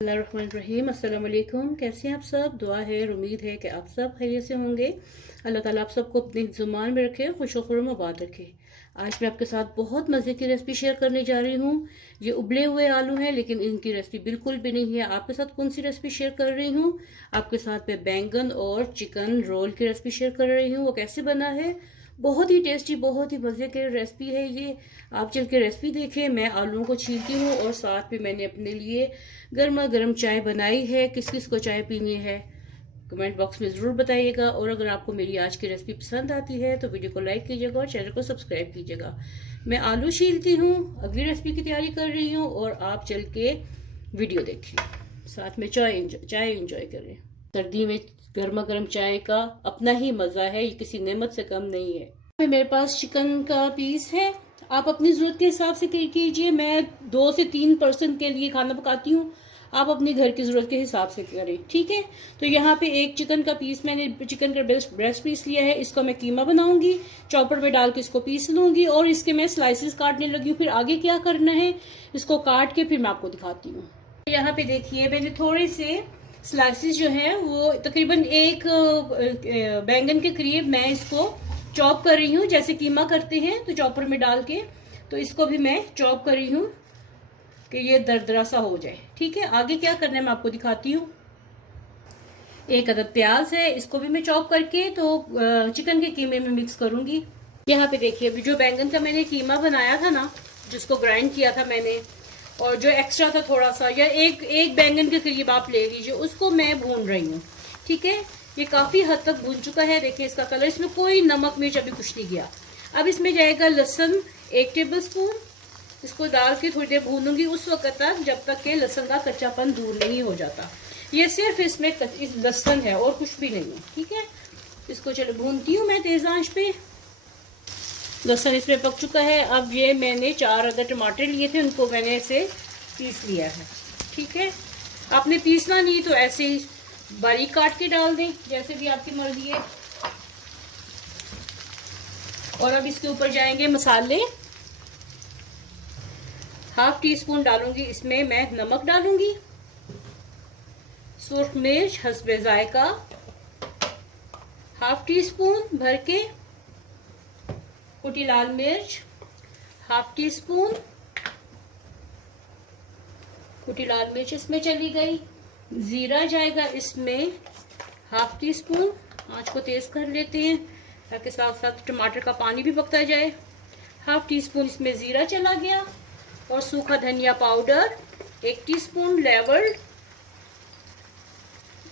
रहीम अस्सलाम वालेकुम। कैसे हैं आप सब? दुआ है और उम्मीद है कि आप सब खैरियत से होंगे। अल्लाह ताला आप सबको अपनी ज़ुबान में रखे, खुश खुश आबाद रखे। आज मैं आपके साथ बहुत मज़े की रेसिपी शेयर करने जा रही हूँ। ये उबले हुए आलू हैं, लेकिन इनकी रेसिपी बिल्कुल भी नहीं है। आपके साथ कौन सी रेसिपी शेयर कर रही हूँ? आपके साथ मैं बैंगन और चिकन रोल की रेसिपी शेयर कर रही हूँ। वो कैसे बना है? बहुत ही टेस्टी, बहुत ही मज़े की रेसिपी है ये। आप चल के रेसिपी देखें। मैं आलूओं को छीलती हूँ और साथ में मैंने अपने लिए गर्मा गर्म चाय बनाई है। किस किस को चाय पीनी है कमेंट बॉक्स में ज़रूर बताइएगा। और अगर आपको मेरी आज की रेसिपी पसंद आती है तो वीडियो को लाइक कीजिएगा और चैनल को सब्सक्राइब कीजिएगा। मैं आलू छीलती हूँ, अगली रेसिपी की तैयारी कर रही हूँ और आप चल के वीडियो देखिए, साथ में चाय इंजॉय करें। सर्दी में गर्मा गर्म चाय का अपना ही मज़ा है, ये किसी नेमत से कम नहीं है। मेरे पास चिकन का पीस है, आप अपनी ज़रूरत के हिसाब से कीजिए। मैं 2 से 3 पर्सन के लिए खाना पकाती हूँ, आप अपने घर की ज़रूरत के हिसाब से करें, ठीक है। तो यहाँ पे एक चिकन का पीस, मैंने चिकन का ब्रेस्ट पीस लिया है। इसका मैं कीमा बनाऊंगी, चॉपर में डाल के इसको पीस लूंगी और इसके मैं स्लाइसेस काटने लगी हूँ। फिर आगे क्या करना है, इसको काट के फिर मैं आपको दिखाती हूँ। यहाँ पे देखिए, मैंने थोड़े से स्लाइसेस जो है वो तकरीबन एक बैंगन के करीब मैं इसको चॉप कर रही हूँ, जैसे कीमा करते हैं तो चॉपर में डाल के। तो इसको भी मैं चॉप कर रही हूँ कि ये दरदरा सा हो जाए, ठीक है। आगे क्या करना है मैं आपको दिखाती हूँ। एक अदद प्याज है, इसको भी मैं चॉप करके तो चिकन के कीमे में मिक्स करूंगी। यहाँ पे देखिए, अभी जो बैंगन का मैंने कीमा बनाया था ना, जिसको ग्राइंड किया था मैंने, और जो एक्स्ट्रा था थोड़ा सा, या एक बैंगन के करीब आप ले लीजिए, उसको मैं भून रही हूँ, ठीक है। ये काफी हद तक भून चुका है, देखिए इसका कलर, इसमें कोई नमक मिर्च अभी कुछ नहीं गया। अब इसमें जाएगा लहसुन 1 टेबल स्पून, इसको डाल के थोड़ी देर भूनूंगी उस वक्त तक जब तक के लहसुन का कच्चापन दूर नहीं हो जाता। ये सिर्फ इसमें लहसुन है और कुछ भी नहीं है, ठीक है। इसको चलो भूनती हूँ मैं तेज आंच पे। लहसुन इसमें पक चुका है। अब ये मैंने 4 अदद टमाटर लिए थे, उनको मैंने ऐसे पीस लिया है, ठीक है। आपने पीसना नहीं तो ऐसे ही बारीक काट के डाल दें, जैसे भी आपकी मर्जी है। और अब इसके ऊपर जाएंगे मसाले। 1/2 टीस्पून डालूंगी इसमें मैं नमक डालूंगी, सुर्ख मिर्च हस्बे जायका 1/2 टीस्पून भर के, कुटी लाल मिर्च 1/2 टीस्पून, कुटी लाल मिर्च इसमें चली गई। जीरा जाएगा इसमें 1/2 टीस्पून। आंच को तेज कर लेते हैं ताकि साथ साथ टमाटर का पानी भी पकता जाए। 1/2 टीस्पून इसमें जीरा चला गया। और सूखा धनिया पाउडर 1 टीस्पून, लेवल्ड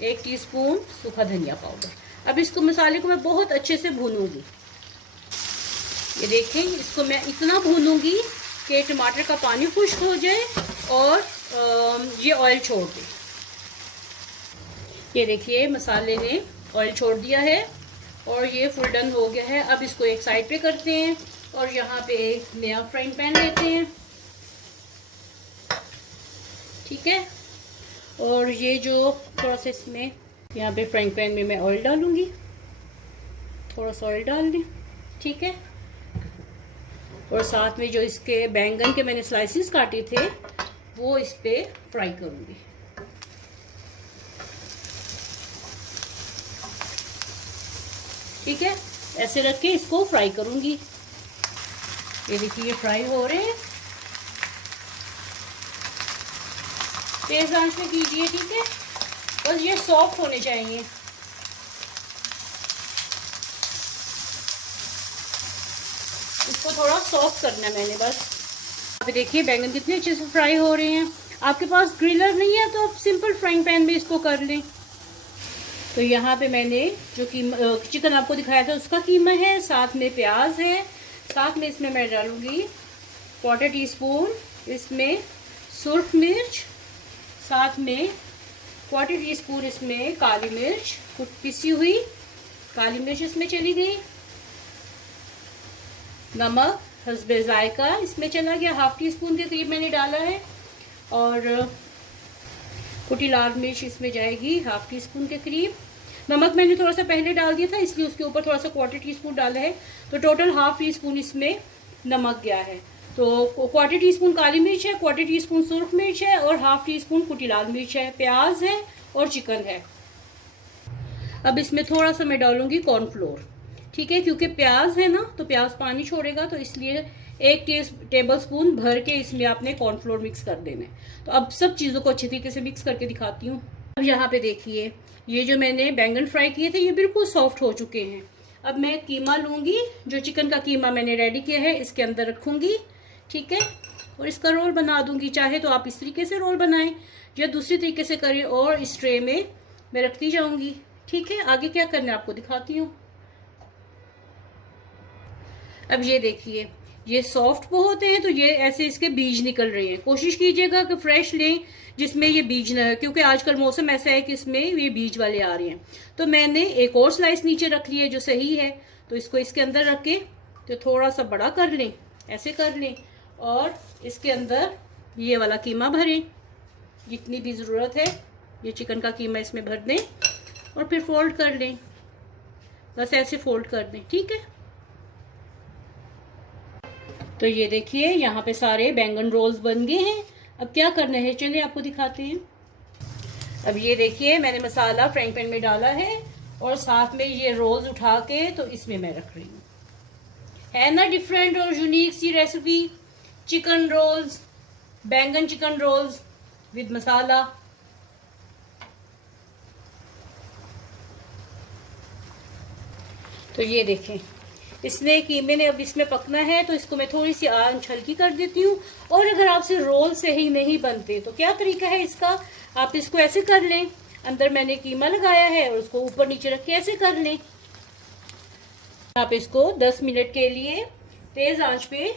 1 टीस्पून सूखा धनिया पाउडर। अब इसको मसाले को मैं बहुत अच्छे से भूनूंगी। ये देखें, इसको मैं इतना भूनूंगी कि टमाटर का पानी खुश्क हो जाए और ये ऑयल छोड़ दे। ये देखिए, मसाले ने ऑयल छोड़ दिया है और ये फुल डन हो गया है। अब इसको एक साइड पे करते हैं और यहाँ पे एक नया फ्राइंग पैन लेते हैं, ठीक है। और ये जो प्रोसेस में यहाँ पे फ्राइंग पैन में मैं ऑयल डालूंगी, थोड़ा सा ऑयल डाल दी, ठीक है। और साथ में जो इसके बैंगन के मैंने स्लाइसेस काटे थे वो इस पे फ्राई करूंगी, ठीक है। ऐसे रख के इसको फ्राई करूंगी। ये देखिए, ये फ्राई हो रहे हैं, तेज आंच में कीजिए, ठीक है। बस ये सॉफ्ट होने चाहिए। इसको थोड़ा सॉफ्ट करना है मैंने बस। आप देखिए बैंगन कितने अच्छे से फ्राई हो रहे हैं। आपके पास ग्रिलर नहीं है तो आप सिंपल फ्राइंग पैन में इसको कर लें। तो यहाँ पे मैंने जो चिकन आपको दिखाया था उसका कीमा है, साथ में प्याज है, साथ में इसमें मैं डालूंगी 1/4 टीस्पून इसमें सुर्ख मिर्च, साथ में 1/4 टीस्पून इसमें काली मिर्च, कुछ पिसी हुई काली मिर्च इसमें चली गई। नमक हस्बे जायका इसमें चला गया, 1/2 टीस्पून के करीब मैंने डाला है। और कुटी लाल मिर्च इसमें जाएगी 1/2 टीस्पून के करीब। नमक मैंने थोड़ा सा पहले डाल दिया था, इसलिए उसके ऊपर थोड़ा सा 1/4 टीस्पून डाला है, तो टोटल 1/2 टीस्पून इसमें नमक गया है। तो 1/4 टीस्पून काली मिर्च है, 1/4 टीस्पून सुर्ख मिर्च है और 1/2 टीस्पून कुटी लाल मिर्च है, प्याज है और चिकन है। अब इसमें थोड़ा सा मैं डालूंगी कॉर्नफ्लोर, ठीक है, क्योंकि प्याज है ना तो प्याज पानी छोड़ेगा, तो इसलिए 1 टेबल स्पून भर के इसमें आपने कॉर्नफ्लोर मिक्स कर देना है। तो अब सब चीज़ों को अच्छी तरीके से मिक्स करके दिखाती हूँ। अब यहाँ पे देखिए, ये जो मैंने बैंगन फ्राई किए थे ये बिल्कुल सॉफ्ट हो चुके हैं। अब मैं कीमा लूँगी, जो चिकन का कीमा मैंने रेडी किया है इसके अंदर रखूँगी, ठीक है, और इसका रोल बना दूँगी। चाहे तो आप इस तरीके से रोल बनाएं या दूसरी तरीके से करें, और इस ट्रे में मैं रखती जाऊँगी, ठीक है। आगे क्या करना है आपको दिखाती हूँ। अब ये देखिए, ये सॉफ्ट बहुत हैं तो ये ऐसे इसके बीज निकल रहे हैं। कोशिश कीजिएगा कि फ्रेश लें जिसमें ये बीज ना हो, क्योंकि आजकल मौसम ऐसा है कि इसमें ये बीज वाले आ रहे हैं। तो मैंने एक और स्लाइस नीचे रख ली है जो सही है, तो इसको इसके अंदर रख के तो थोड़ा सा बड़ा कर लें, ऐसे कर लें, और इसके अंदर ये वाला कीमा भरें जितनी भी ज़रूरत है। ये चिकन का कीमा इसमें भर दें और फिर फोल्ड कर लें, बस ऐसे फोल्ड कर दें, ठीक है। तो ये देखिए यहाँ पे सारे बैंगन रोल्स बन गए हैं। अब क्या करना है चलिए आपको दिखाते हैं। अब ये देखिए मैंने मसाला फ्राइंग पैन में डाला है और साथ में ये रोल्स उठा के तो इसमें मैं रख रही हूँ। है ना डिफरेंट और यूनिक सी रेसिपी, चिकन रोल्स, बैंगन चिकन रोल्स विद मसाला। तो ये देखें, इसने कीमे ने अब इसमें पकना है तो इसको मैं थोड़ी सी आंच हल्की कर देती हूँ। और अगर आपसे रोल सही नहीं बनते तो क्या तरीका है इसका, आप इसको ऐसे कर लें, अंदर मैंने कीमा लगाया है और उसको ऊपर नीचे रख के ऐसे कर लें। आप इसको 10 मिनट के लिए तेज आंच पे,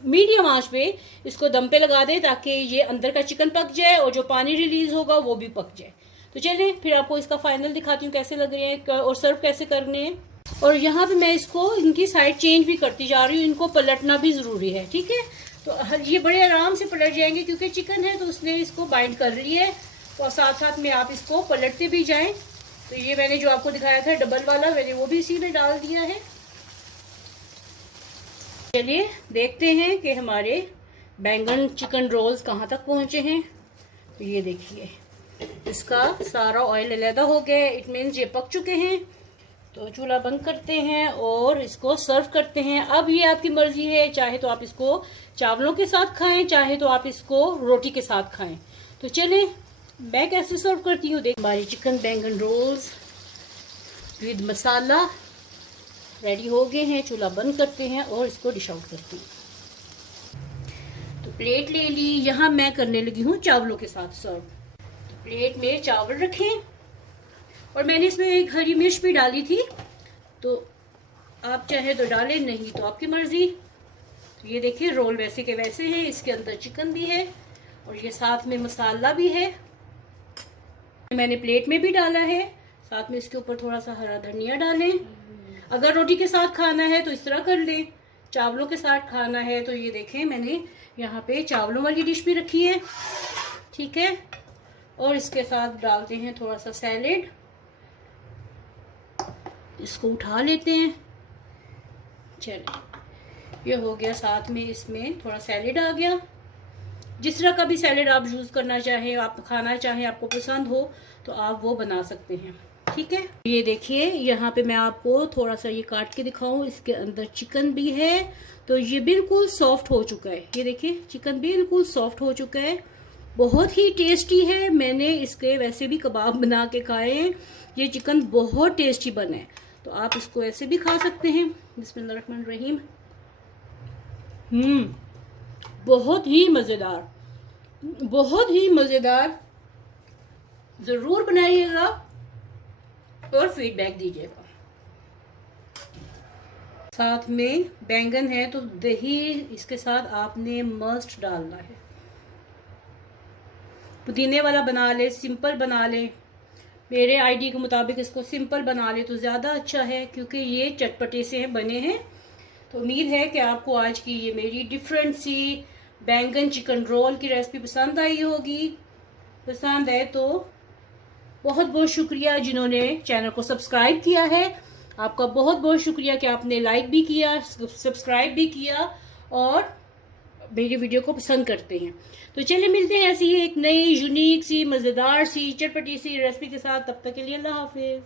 मीडियम आंच पे इसको दम पे लगा दें ताकि ये अंदर का चिकन पक जाए और जो पानी रिलीज होगा वो भी पक जाए। तो चलिए फिर आपको इसका फाइनल दिखाती हूँ कैसे लग रहे हैं और सर्व कैसे करने हैं। और यहाँ पे मैं इसको इनकी साइड चेंज भी करती जा रही हूँ, इनको पलटना भी ज़रूरी है, ठीक है। तो ये बड़े आराम से पलट जाएंगे क्योंकि चिकन है तो उसने इसको बाइंड कर लिया है। और साथ साथ में आप इसको पलटते भी जाएं। तो ये मैंने जो आपको दिखाया था डबल वाला, मैंने वो भी इसी में डाल दिया है। चलिए देखते हैं कि हमारे बैंगन चिकन रोल्स कहाँ तक पहुँचे हैं। तो ये देखिए इसका सारा ऑयल अलहदा हो गया, इट मीन्स ये पक चुके हैं। तो चूल्हा बंद करते हैं और इसको सर्व करते हैं। अब ये आपकी मर्जी है, चाहे तो आप इसको चावलों के साथ खाएं, चाहे तो आप इसको रोटी के साथ खाएं। तो चलें मैं कैसे सर्व करती हूँ। देख, हमारी चिकन बैंगन रोल्स विद मसाला रेडी हो गए हैं। चूल्हा बंद करते हैं और इसको डिश आउट करती हूँ। तो प्लेट ले ली, यहाँ मैं करने लगी हूँ चावलों के साथ सर्व। तो प्लेट में चावल रखें और मैंने इसमें एक हरी मिर्च भी डाली थी, तो आप चाहे तो डालें, नहीं तो आपकी मर्जी। तो ये देखिए रोल वैसे के वैसे हैं, इसके अंदर चिकन भी है और ये साथ में मसाला भी है। मैंने प्लेट में भी डाला है, साथ में इसके ऊपर थोड़ा सा हरा धनिया डालें। अगर रोटी के साथ खाना है तो इस तरह कर लें, चावलों के साथ खाना है तो ये देखें मैंने यहाँ पे चावलों वाली डिश भी रखी है, ठीक है। और इसके साथ डालते हैं थोड़ा सा सैलेड, इसको उठा लेते हैं। चलिए ये हो गया, साथ में इसमें थोड़ा सैलेड आ गया। जिस तरह का भी सैलेड आप यूज़ करना चाहें, आप खाना चाहें, आपको पसंद हो तो आप वो बना सकते हैं, ठीक है। ये देखिए यहाँ पे मैं आपको थोड़ा सा ये काट के दिखाऊं, इसके अंदर चिकन भी है। तो ये बिल्कुल सॉफ्ट हो चुका है, ये देखिए चिकन बिल्कुल सॉफ्ट हो चुका है, बहुत ही टेस्टी है। मैंने इसके वैसे भी कबाब बना के खाए हैं, ये चिकन बहुत टेस्टी बना है। तो आप इसको ऐसे भी खा सकते हैं। बिस्मिल्लाहिर्रहमानिर्रहीम। बहुत ही मज़ेदार, बहुत ही मज़ेदार। ज़रूर बनाइएगा और फीडबैक दीजिएगा। साथ में बैंगन है तो दही इसके साथ आपने मस्ट डालना है। पुदीने वाला बना ले, सिंपल बना ले, मेरे आईडी के मुताबिक इसको सिंपल बना ले तो ज़्यादा अच्छा है क्योंकि ये चटपटे से बने हैं। तो उम्मीद है कि आपको आज की ये मेरी डिफरेंट सी बैंगन चिकन रोल की रेसिपी पसंद आई होगी। पसंद है तो बहुत बहुत शुक्रिया जिन्होंने चैनल को सब्सक्राइब किया है, आपका बहुत बहुत शुक्रिया कि आपने लाइक भी किया, सब्सक्राइब भी किया और मेरी वीडियो को पसंद करते हैं। तो चलिए मिलते हैं ऐसी ही एक नई यूनिक सी मज़ेदार सी चटपटी सी रेसिपी के साथ। तब तक के लिए अल्लाह हाफिज़।